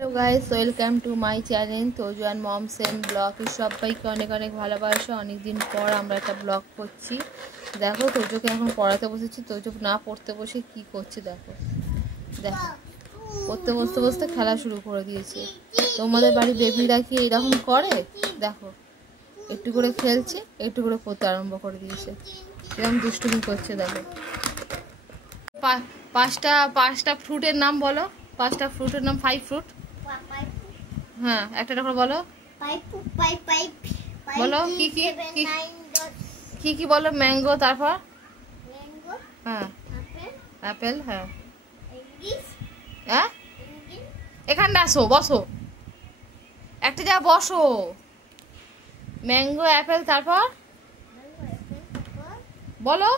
Hello guys, welcome to my channel Tojo and moms and vlog. সবাইকে অনেক অনেক ভালোবাসা। অনেকদিন পর আমরা একটা ব্লগ করছি। দেখো তোজোকে এখন পড়াতে বসেছি। তোজো না পড়তে বসে কি করছে দেখো। দেখো পড়তে বসতে বসতে খেলা শুরু করে দিয়েছে। তোমাদের বাড়ি বেবিরা কি এরকম করে? দেখো একটু করে খেলছে, একটু করে পড়তে আরম্ভ করে দিয়েছে। এরকম দুষ্টুমি করছে দেখো। পাঁচটা ফ্রুটের নাম বলো। পাঁচটা ফ্রুটের নাম। 5 ফ্রুট। হ্যাঁ, একটা করে বলো। বলো কি কি কি কি বলো। ম্যাঙ্গো, তারপর হ্যাঁ অ্যাপেল। হ্যাঁ হ্যাঁ এখানটা আসো, বসো একটা যা বসো। ম্যাঙ্গো, অ্যাপেল, তারপর বলো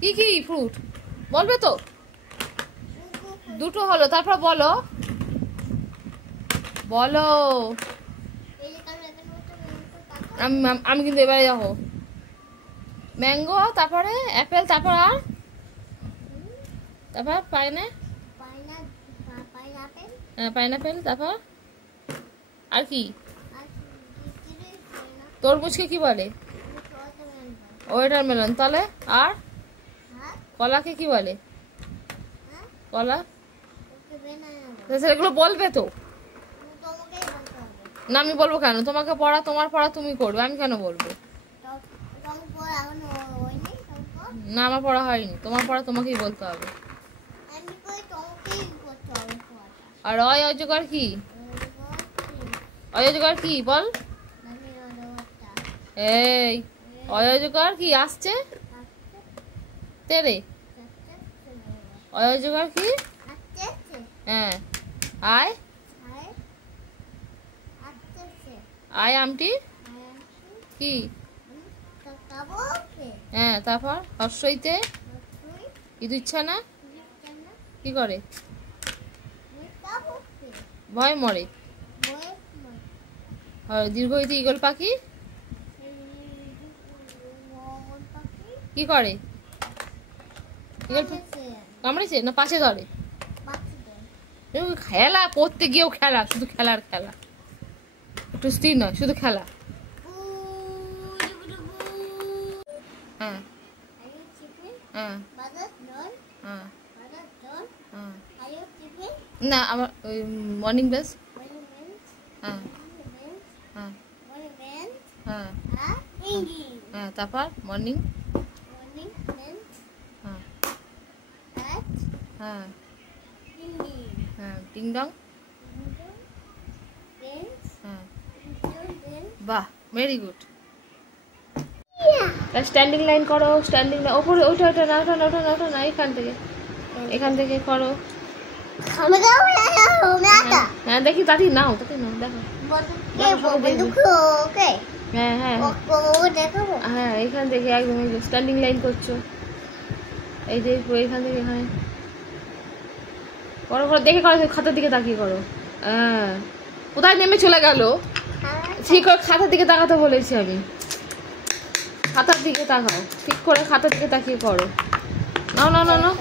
কি কি ফ্রুট বলবে তো। দুটো হলো, তারপর বলো বলো। আমি কিন্তু এবারে যাবো। ম্যাঙ্গো, তারপরে অ্যাপেল, তারপর আর তারপর পাইনাপেল, তারপর আর কি? তরমুজকে কি বলে? ওয়াটারমেলন। তাহলে আর কলাকে কি বলে? কলা। সেগুলো বলবে তো না। আমি বলবো কেন? তোমাকে পড়া, তোমার পড়া তুমি করবে, আমি কেন বলবো? না, আমার পড়া হয়নি। তোমার পড়া তোমাকেই বলতে হবে। আর অজগর কি? অজগর কি বল। এই অজগর কি আসছে তেরে? অজগর কি? হ্যাঁ আয় আয় আমটি কি? হ্যাঁ, তারপর হর্ষইতে ইঁদুর ইচ্ছা কি করে? ভয় মরে। দীর্ঘইতে ঈগল পাখি কি করে? কামড়েছে না পাশে ধরে? খেলা করতে গিয়েও খেলা, শুধু খেলার খেলা, একটু স্থির নয়, শুধু খেলা। হ্যাঁ হ্যাঁ হ্যাঁ না, আমার ওই মর্নিং বেস। হ্যাঁ হ্যাঁ হ্যাঁ হ্যাঁ তারপর মর্নিং। হ্যাঁ হ্যাঁ হ্যাঁ টিং ডং। হ্যাঁ বাহ, ভেরি গুড। স্ট্যান্ডিং লাইন করো। স্ট্যান্ডিং লাইন ওপরে। ওঠা ওঠা না, ওঠা না, ওঠা না, ওঠা না। এখান থেকে করো। হ্যাঁ দেখি, তাড়ি নাও, দেখো। হ্যাঁ হ্যাঁ হ্যাঁ এখান থেকে একদম স্ট্যান্ডিং লাইন করছো। এই যে এখান থেকে এখানে করো করো, দেখে করো, খাতার দিকে তাকিয়ে করো। হ্যাঁ কোথায় নেমে চলে গেল? ঠিক করে খাতার দিকে তাকাতে বলেছি আমি। খাতার দিকে তাকাও, ঠিক করে খাতার দিকে তাকিয়ে করো। নাও নাও নাও নাও।